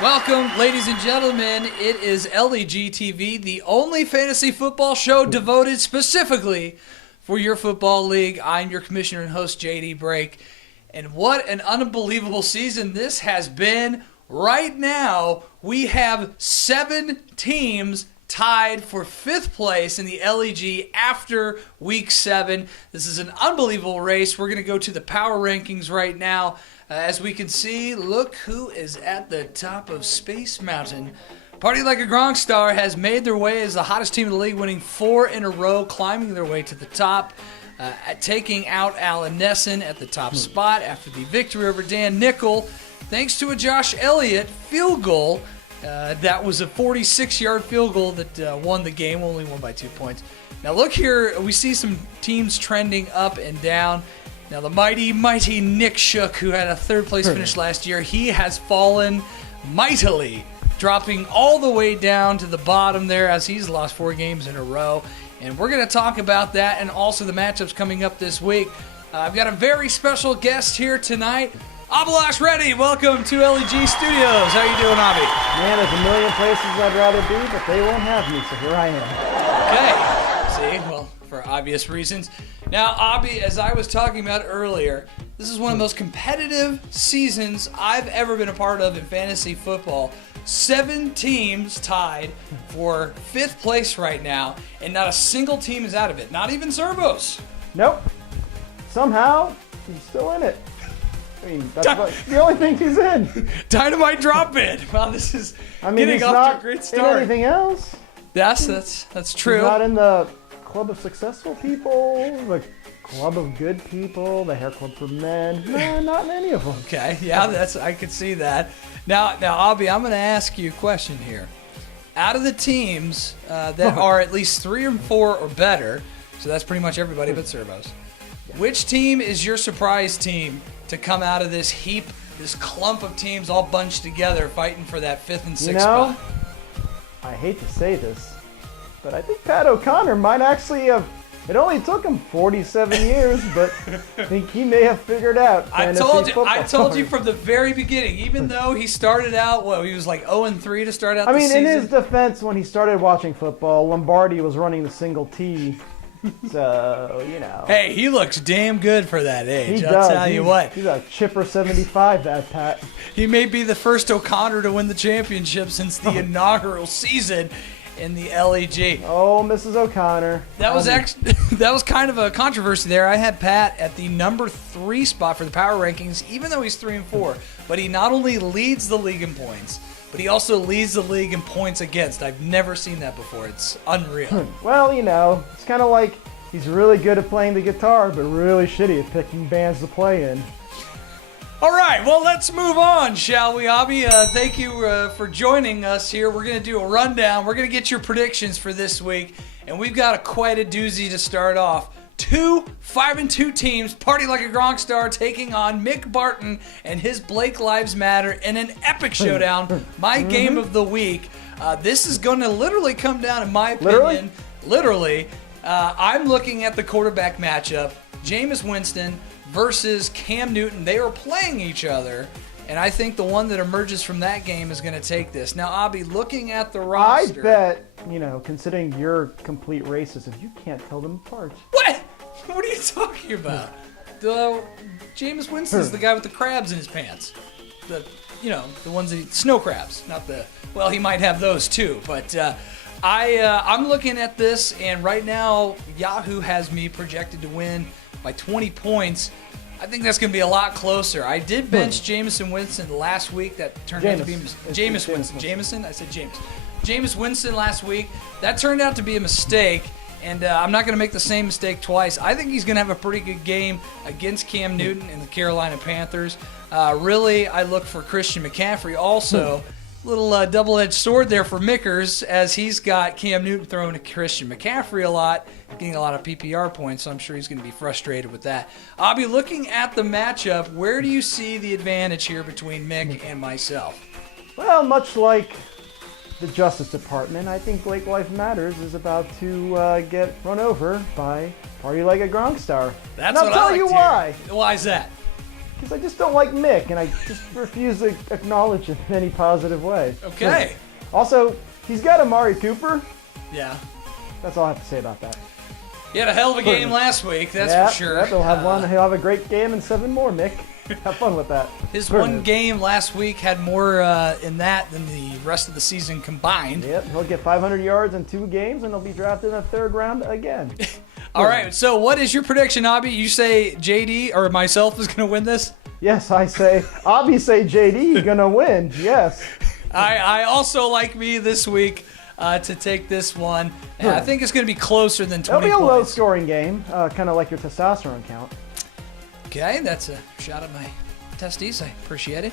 Welcome, ladies and gentlemen. It is LEG TV, the only fantasy football show devoted specifically for your football league. I'm your commissioner and host, JD Brake. And what an unbelievable season this has been. Right now, we have 7 teams tied for 5th place in the LEG after Week 7. This is an unbelievable race. We're going to go to the power rankings right now. As we can see, look who is at the top of Space Mountain. Party Like a Gronk Star has made their way as the hottest team in the league, winning 4 in a row, climbing their way to the top, taking out Alan Essen at the top spot after the victory over Dan Nickel, thanks to a Josh Elliott field goal. That was a 46-yard field goal that won the game, only won by 2 points. Now look here, we see some teams trending up and down. Now the mighty Nick Shook, who had a 3rd place finish last year, he has fallen mightily, dropping all the way down to the bottom there as he's lost 4 games in a row. And we're going to talk about that and also the matchups coming up this week. I've got a very special guest here tonight. Abilash Reddy, welcome to LEG Studios. How you doing, Abi? Man, there's a million places I'd rather be, but they won't have me, so here I am. Okay. See, well, for obvious reasons. Now, Abi, as I was talking about earlier, this is one of the most competitive seasons I've ever been a part of in fantasy football. 7 teams tied for 5th place right now, and not a single team is out of it. Not even Servos. Nope. Somehow, he's still in it. I mean, that's the only thing he's in. Dynamite drop in. Wow, this is getting off to a great start. In anything else? Yes, that's true. He's not in the Club of Successful People, the Club of Good People, the Hair Club for Men. No, not in any of them. Okay, yeah, I could see that. Now, Abi, I'm going to ask you a question here. Out of the teams that are at least 3 or 4 or better, so that's pretty much everybody but Servos, which team is your surprise team to come out of this heap, this clump of teams all bunched together fighting for that 5th and 6th spot? I hate to say this, but I think Pat O'Connor might actually have. It only took him 47 years, but I think he may have figured out. I told you from the very beginning. Even though he started out, he was like 0-3 to start out. I mean, the season. In his defense, when he started watching football, Lombardi was running the single T. So, you know. Hey, he looks damn good for that age. I'll tell you what. He's a chipper 75, that Pat. He may be the first O'Connor to win the championship since the inaugural season in the LEG. Oh, Mrs. O'Connor. That was kind of a controversy there. I had Pat at the number 3 spot for the power rankings, even though he's 3 and 4. But he not only leads the league in points, but he also leads the league in points against. I've never seen that before. It's unreal. Well, you know, it's kind of like he's really good at playing the guitar, but really shitty at picking bands to play in. All right, well, let's move on, shall we, Abi? Thank you for joining us here. We're going to do a rundown. We're going to get your predictions for this week, and we've got quite a doozy to start off. 2 5-2 teams, Party Like a Gronk Star, taking on Mick Barton and his Blake Lives Matter in an epic showdown. My game of the week. This is going to literally come down, in my opinion. Literally. I'm looking at the quarterback matchup. Jameis Winston versus Cam Newton. They are playing each other, and I think the one that emerges from that game is going to take this. Now, Abi, looking at the roster... I bet, considering your complete racism, you can't tell them apart. What? What are you talking about? Jameis Winston's the guy with the crabs in his pants. The ones that eat snow crabs. Not the... Well, he might have those too, but... I'm looking at this, and right now, Yahoo has me projected to win by 20 points. I think that's going to be a lot closer. I did bench Jameis Winston last week. That turned out to be Jameis Winston. Jameson? I said James. Jameis Winston last week. That turned out to be a mistake, and I'm not going to make the same mistake twice. I think he's going to have a pretty good game against Cam Newton and the Carolina Panthers. Really, I look for Christian McCaffrey also double-edged sword there for Mickers, as he's got Cam Newton throwing to Christian McCaffrey a lot, getting a lot of PPR points, so I'm sure he's going to be frustrated with that. I'll be looking at the matchup. Where do you see the advantage here between Mick and myself? Well, much like the Justice Department, I think Blake Life Matters is about to get run over by Party Like a Gronk star. That's and what I'll I tell you like to why. hear. Why is that? Because I just don't like Mick, and I just refuse to acknowledge it in any positive way. Okay. Also, he's got Amari Cooper. Yeah. That's all I have to say about that. He had a hell of a game last week, that's yeah, for sure. Yeah, he'll have a great game and 7 more, Mick. Have fun with that. His one game last week had more in that than the rest of the season combined. Yep, he'll get 500 yards in 2 games, and he'll be drafted in the 3rd round again. All right, so what is your prediction, Abby? You say JD or myself is going to win this? Yes, I say. Abby say JD going to win. Yes. I also like me this week to take this one. And I think it's going to be closer than 20 It'll be a points. low-scoring game, kind of like your testosterone count. Okay, that's a shot at my testes. I appreciate it.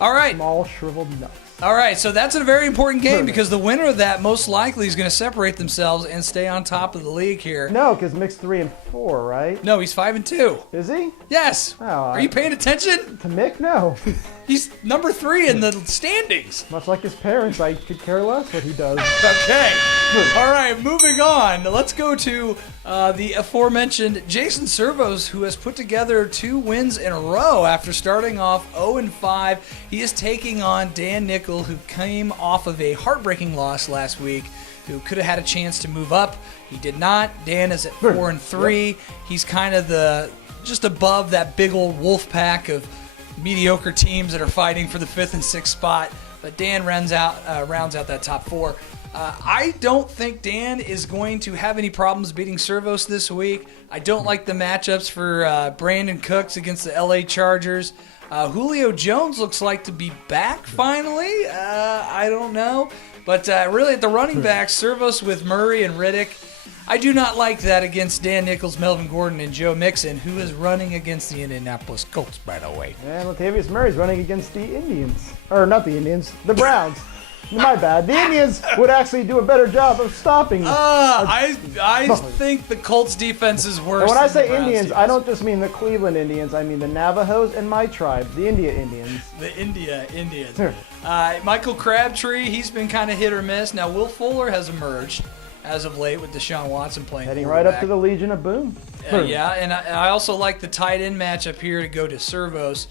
All right. Small, shriveled nuts. All right, so that's a very important game because the winner of that most likely is going to separate themselves and stay on top of the league here. No, because Mick's 3 and 4, right? No, he's 5-2. Is he? Yes. Oh, Are you paying attention? To Mick? No. He's number 3 in the standings. Much like his parents, I could care less what he does. Okay. All right, moving on. Let's go to the aforementioned Jason Servos, who has put together 2 wins in a row after starting off 0-5. He is taking on Dan Nickel, who came off of a heartbreaking loss last week, who could have had a chance to move up. He did not. Dan is at 4-3. Yep. He's kind of just above that big old wolf pack of mediocre teams that are fighting for the 5th and 6th spot. But Dan rounds out that top 4. I don't think Dan is going to have any problems beating Servos this week. I don't like the matchups for Brandon Cooks against the LA Chargers. Julio Jones looks like to be back finally. I don't know. But really at the running back, Servos with Murray and Riddick. I do not like that against Dan Nichols, Melvin Gordon, and Joe Mixon, who is running against the Indianapolis Colts, by the way. And Latavius Murray's running against the Indians. Or not the Indians, the Browns. My bad. The Indians would actually do a better job of stopping. I think the Colts defense is worse. And when I say than the Indians, defense. I don't just mean the Cleveland Indians. I mean the Navajos and my tribe, the India Indians. The India Indians. Michael Crabtree, he's been kind of hit or miss. Now, Will Fuller has emerged as of late with Deshaun Watson playing Heading right up to the Legion of Boom. Yeah, and I also like the tight end matchup here to go to Servos.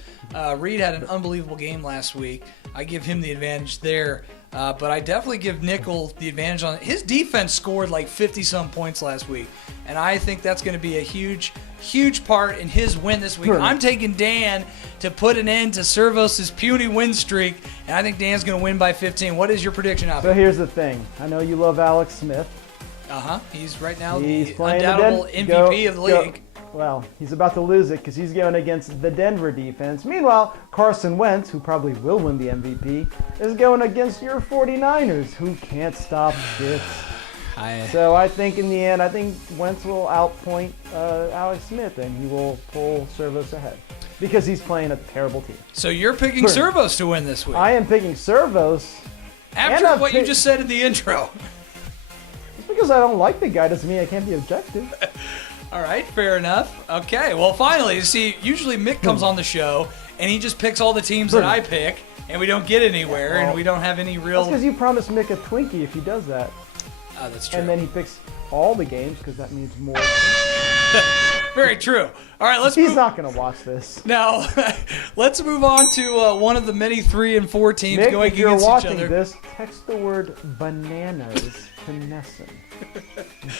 Reed had an unbelievable game last week. I give him the advantage there. But I definitely give Nickel the advantage on it. His defense scored like 50-some points last week, and I think that's going to be a huge, huge part in his win this week. I'm taking Dan to put an end to Servos' puny win streak, and I think Dan's going to win by 15. What is your prediction of it? So here's the thing. I know you love Alex Smith. He's right now He's the playing undoubtable MVP of the league. Well, he's about to lose it because he's going against the Denver defense. Meanwhile, Carson Wentz, who probably will win the MVP, is going against your 49ers, who can't stop shit. So I think in the end, I think Wentz will outpoint Alex Smith, and he will pull Servos ahead because he's playing a terrible team. So you're picking Servos to win this week? I am picking Servos. After what you just said in the intro. Just because I don't like the guy doesn't mean I can't be objective. All right, fair enough. Okay, well, finally, see, usually Mick comes on the show, and he just picks all the teams that I pick, and we don't get anywhere, and we don't have any real... That's because you promised Mick a Twinkie if he does that. That's true. And then he picks all the games, because that means more. Very true. All right, He's not going to watch this. Now, let's move on to one of the many 3 and 4 teams Mick, going if you're against watching each other. this, text the word bananas to Nesson.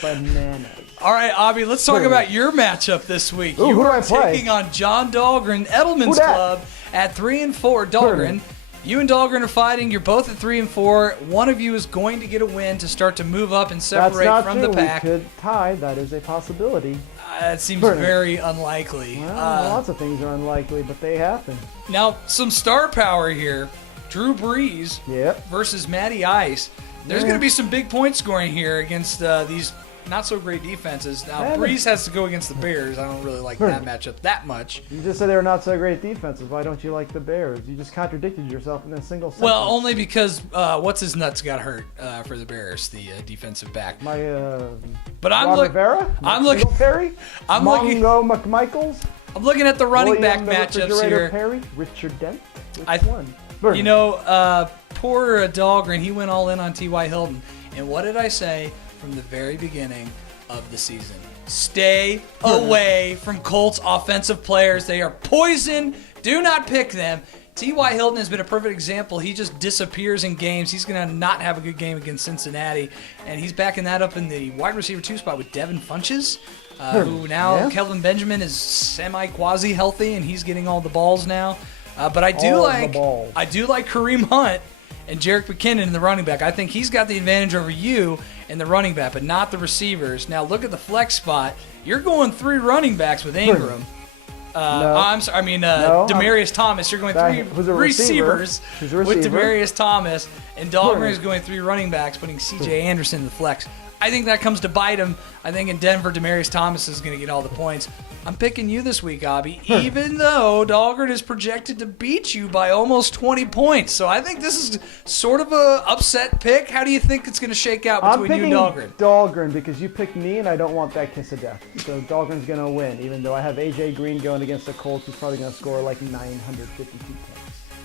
Bananas. All right, Abby, let's talk about your matchup this week. Ooh, you who do are I play? taking on John Dahlgren, Edelman's Club, at 3 and 4. Dahlgren, you and Dahlgren are fighting. You're both at 3 and 4. One of you is going to get a win to start to move up and separate from the pack. We could tie. That is a possibility. It seems very unlikely. Well, lots of things are unlikely, but they happen. Now, some star power here. Drew Brees versus Matty Ice. There's going to be some big point scoring here against these not so great defenses. Now, Man, Breeze has to go against the Bears. I don't really like that matchup that much. You just said they were not so great defenses. Why don't you like the Bears? You just contradicted yourself in a single sentence. Well, only because what's his nuts got hurt for the Bears, the defensive back. But I'm looking. Perry. Mongo McMichaels. I'm looking at the running William back matchups here. Perry, Richard Dent. Which one? You know, poor Dahlgren, he went all in on T.Y. Hilton. And what did I say from the very beginning of the season? Stay away from Colts offensive players. They are poison. Do not pick them. T.Y. Hilton has been a perfect example. He just disappears in games. He's going to not have a good game against Cincinnati. And he's backing that up in the wide receiver 2 spot with Devin Funchess, who now Kelvin Benjamin is semi-quasi healthy, and he's getting all the balls now. But I do like Kareem Hunt and Jerick McKinnon in the running back. I think he's got the advantage over you in the running back, but not the receivers. Now look at the flex spot. You're going 3 running backs with Ingram. Demaryius Thomas. You're going 3 receivers with Demaryius Thomas, and Dahlgren is going 3 running backs, putting C.J. Anderson in the flex. I think that comes to bite him. I think in Denver, Demaryius Thomas is going to get all the points. I'm picking you this week, Abby, even though Dahlgren is projected to beat you by almost 20 points. So I think this is sort of a upset pick. How do you think it's going to shake out between you and Dahlgren? I'm picking Dahlgren because you picked me, and I don't want that kiss of death. So Dahlgren's going to win, even though I have A.J. Green going against the Colts, who's probably going to score like 952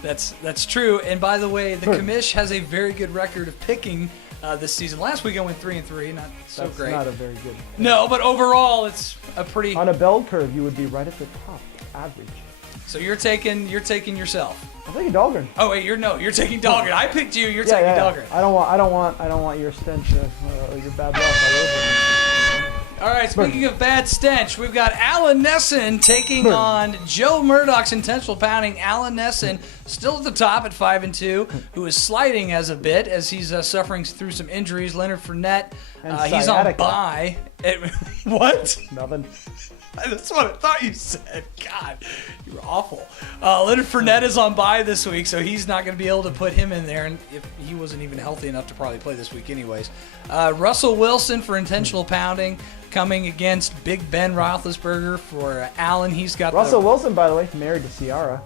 points. That's true. And by the way, the Commish has a very good record of picking this season. Last week I went 3-3, not so great. That's not a very good. No, but overall it's a pretty. On a bell curve, you would be right at the top, average. So you're taking yourself. I'm taking Dahlgren. Oh wait, you're taking Dahlgren. I picked you. You're taking Dahlgren. I don't want your stench, your bad luck all over me. All right, speaking of bad stench, we've got Alan Nesson taking on Joe Murdoch's intentional pounding. Alan Nesson still at the top at 5-2, who is sliding as he's suffering through some injuries. Leonard Fournette, he's on bye. What? Nothing. That's what I thought you said. God, you were awful. Leonard Fournette is on bye this week, so he's not going to be able to put him in there, and if he wasn't even healthy enough to probably play this week anyways. Russell Wilson for intentional pounding, coming against Big Ben Roethlisberger for Allen. He's got Russell Wilson, by the way, married to Ciara.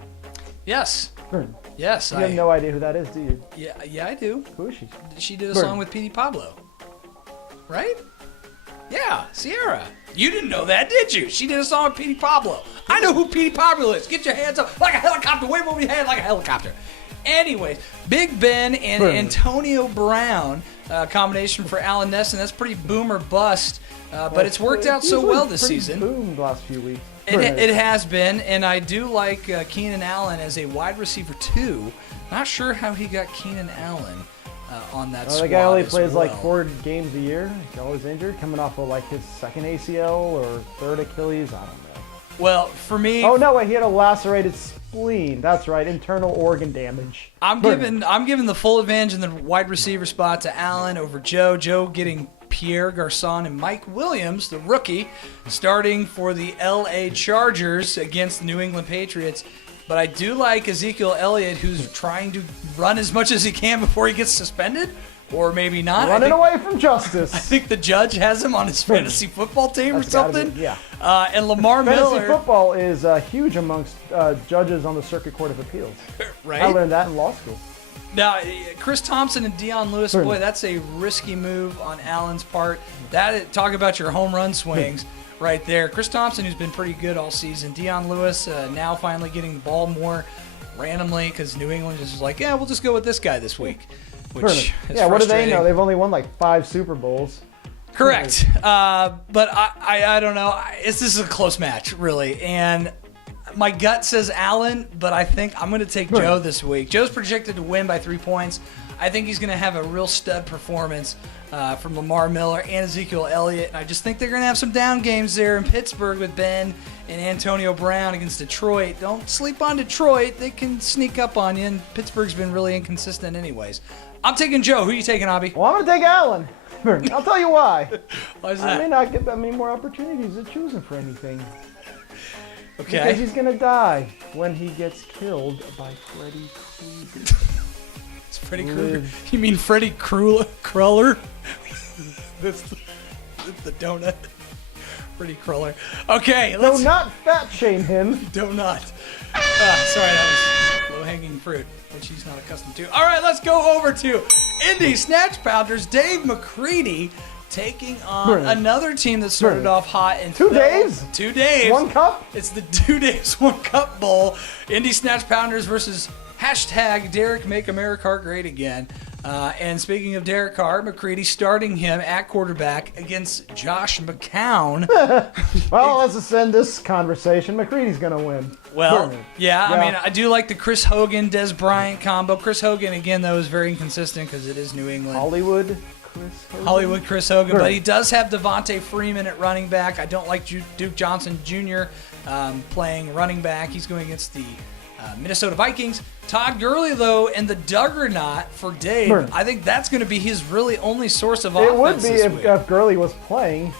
Yes. Yes. You have no idea who that is, do you? Yeah, I do. Who is she? She did a song with Petey Pablo. Right? Yeah, Ciara. You didn't know that, did you? She did a song with Petey Pablo. I know who Petey Pablo is. Get your hands up like a helicopter. Wave over your head like a helicopter. Anyways, Big Ben and Antonio Brown combination for Alan Nesson. That's pretty boom or bust, but it's worked out so well this season. Boomed the last few weeks. It has been, and I do like Keenan Allen as a wide receiver 2. Not sure how he got Keenan Allen on that squad. The guy only plays like 4 games a year. He's always injured, coming off of like his 2nd ACL or 3rd Achilles. I don't know. Well, for me... Oh, no, wait, he had a lacerated spleen. That's right, internal organ damage. I'm giving the full advantage in the wide receiver spot to Allen over Joe. Joe getting Pierre Garçon and Mike Williams, the rookie, starting for the L.A. Chargers against the New England Patriots. But I do like Ezekiel Elliott, who's trying to run as much as he can before he gets suspended. Or maybe not. Running away from justice. I think the judge has him on his fantasy football team or something. Yeah. And Lamar Miller. Fantasy football is huge amongst judges on the Circuit Court of Appeals. Right? I learned that in law school. Now, Chris Thompson and Dion Lewis, boy, that's a risky move on Allen's part. Talk about your home run swings right there. Chris Thompson, who's been pretty good all season. Dion Lewis now finally getting the ball more randomly because New England is like, yeah, we'll just go with this guy this week. Which is what do they know? They've only won like 5 Super Bowls. Correct. But I don't know. This is a close match, really. And my gut says Allen, but I think I'm going to take Joe this week. Joe's projected to win by 3 points. I think he's going to have a real stud performance from Lamar Miller and Ezekiel Elliott. And I just think they're going to have some down games there in Pittsburgh with Ben and Antonio Brown against Detroit. Don't sleep on Detroit. They can sneak up on you, and Pittsburgh's been really inconsistent anyways. I'm taking Joe. Who are you taking, Abby? Well, I'm going to take Allen. I'll tell you why. Why is that? I may not get that many more opportunities of choosing for anything. Okay. Because he's going to die when he gets killed by Freddy Krueger. It's Freddy Krueger. You mean Freddy Krueger? The donut. Pretty cruller. Okay, Do let's... not fat shame him. Donut. Sorry, that was low-hanging fruit, which he's not accustomed to. All right, let's go over to Indy Snatch Pounders. Dave McCready taking on another team that started off hot. And 2 days? 2 days. 1 cup? It's the 2 days, 1 cup bowl. Indy Snatch Pounders versus hashtag Derek Make America Carr Great Again. And speaking of Derek Carr, McCready starting him at quarterback against Josh McCown. Well, let's just end this conversation. McCready's going to win. Well, yeah, I mean, I do like the Chris Hogan, Des Bryant combo. Chris Hogan, again, though, is very inconsistent because it is New England. Hollywood Chris Hogan, but he does have Devontae Freeman at running back. I don't like Duke Johnson Jr. Playing running back. He's going against the Minnesota Vikings. Todd Gurley, though, and the Juggernaut for Dave, I think that's going to be his really only source of offense. It would be this week. if Gurley was playing.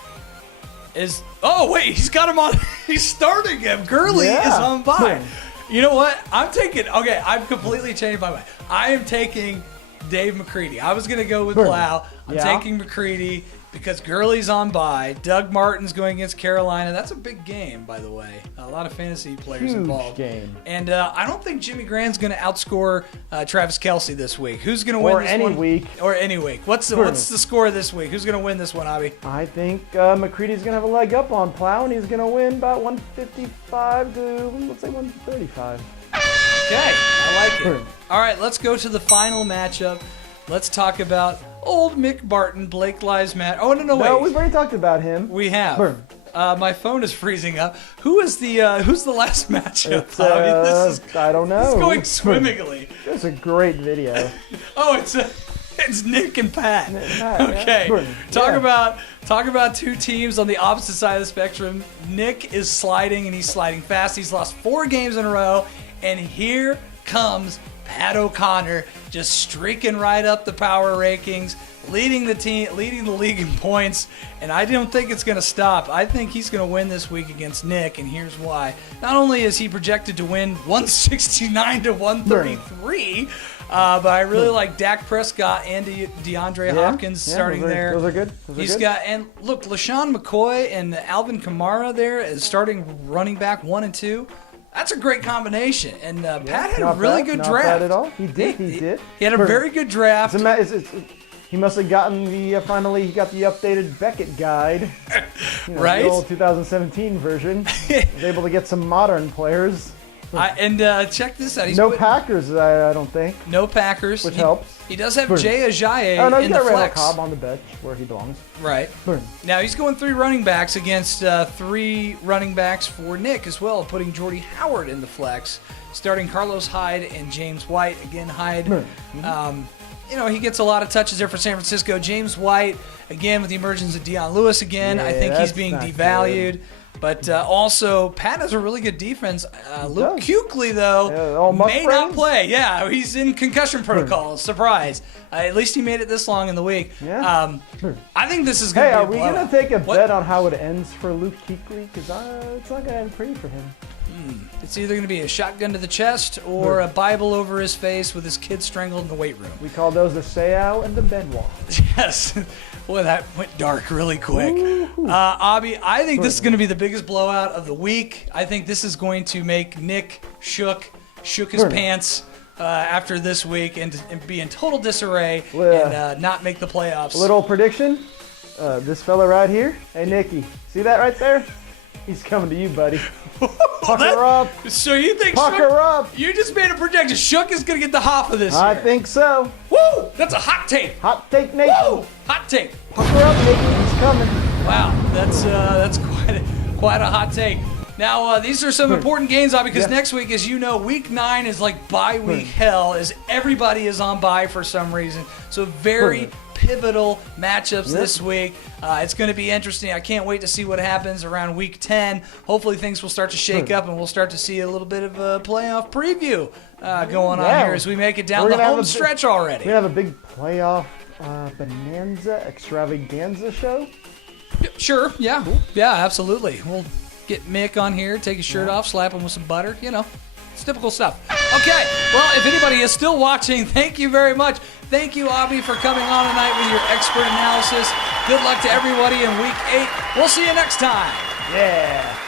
Oh, wait, he's got him on. He's starting him. Gurley is on bye. You know what? I've completely changed my mind. I am taking Dave McCready. I was going to go with Plow. I'm taking McCready because Gurley's on bye. Doug Martin's going against Carolina. That's a big game, by the way. A lot of fantasy players involved. Game. And I don't think Jimmy Graham's going to outscore Travis Kelce this week. Who's going to win this one? Or any week. What's the score this week? Who's going to win this one, Abby? I think McCready's going to have a leg up on Plow, and he's going to win about 155 to, let's say, 135. Okay, I like it. All right, let's go to the final matchup. Let's talk about old Mick Barton, Blake Lives Matter. Oh, no, wait. No, we've already talked about him. We have. My phone is freezing up. Who's the last matchup? I don't know. It's going swimmingly. It's a great video. Oh, it's Nick and Pat. Okay. Yeah. Talk about two teams on the opposite side of the spectrum. Nick is sliding, and he's sliding fast. He's lost 4 games in a row, and here comes Pat O'Connor just streaking right up the power rankings, leading the league in points, and I don't think it's going to stop. I think he's going to win this week against Nick, and here's why. Not only is he projected to win 169 to 133, but I really like Dak Prescott and DeAndre Hopkins starting there. Those are good. And look, LaShawn McCoy and Alvin Kamara there as starting running back 1 and 2. That's a great combination, and Pat had a really good draft. Not bad at all. He did. He had a very good draft. He must have gotten finally he got the updated Beckett guide. Right? The old 2017 version. Was able to get some modern players. Check this out. No Packers, I don't think. No Packers. Which helps. He does have Jay Ajayi he's in the got flex. Cobb on the bench where he belongs. Right. Now he's going 3 running backs against 3 running backs for Nick as well, putting Jordy Howard in the flex, starting Carlos Hyde and James White. Again, Hyde, he gets a lot of touches there for San Francisco. James White, again, with the emergence of Deion Lewis again, I think he's being devalued. Good. But also, Pat has a really good defense. Luke Kuechly, though, may not play. Yeah, he's in concussion protocol. Surprise. At least he made it this long in the week. Yeah. I think this is going to be a blowout. Are we going to take a bet on how it ends for Luke Kuechly? Because it's not going to end pretty for him. It's either going to be a shotgun to the chest or a Bible over his face with his kid strangled in the weight room. We call those the Seau and the Benoit. Yes. Boy, that went dark really quick. Abby, I think this is going to be the biggest blowout of the week. I think this is going to make Nick shook his pants after this week and be in total disarray and not make the playoffs. Little prediction. This fella right here. Hey, Nicky. See that right there? He's coming to you, buddy. Pucker up. So you think Pucker up. You just made a prediction. Shook is going to get the hop of this year. I think so. Woo! That's a hot take. Hot take, Nate. Woo! Hot take. Pucker up, Nate. He's coming. Wow, that's quite a hot take. Now, these are some important games, because next week, as you know, Week 9 is like bye week hell, as everybody is on bye for some reason. So very pivotal matchups this week. It's going to be interesting. I can't wait to see what happens around Week 10. Hopefully things will start to shake up, and we'll start to see a little bit of a playoff preview going on here as we make it down the home stretch already. We have a big playoff bonanza extravaganza show? Sure, yeah. Cool. Yeah, absolutely. We'll get Mick on here, take his shirt off, slap him with some butter, It's typical stuff. Okay, well, if anybody is still watching, thank you very much. Thank you, Abby, for coming on tonight with your expert analysis. Good luck to everybody in Week 8. We'll see you next time. Yeah.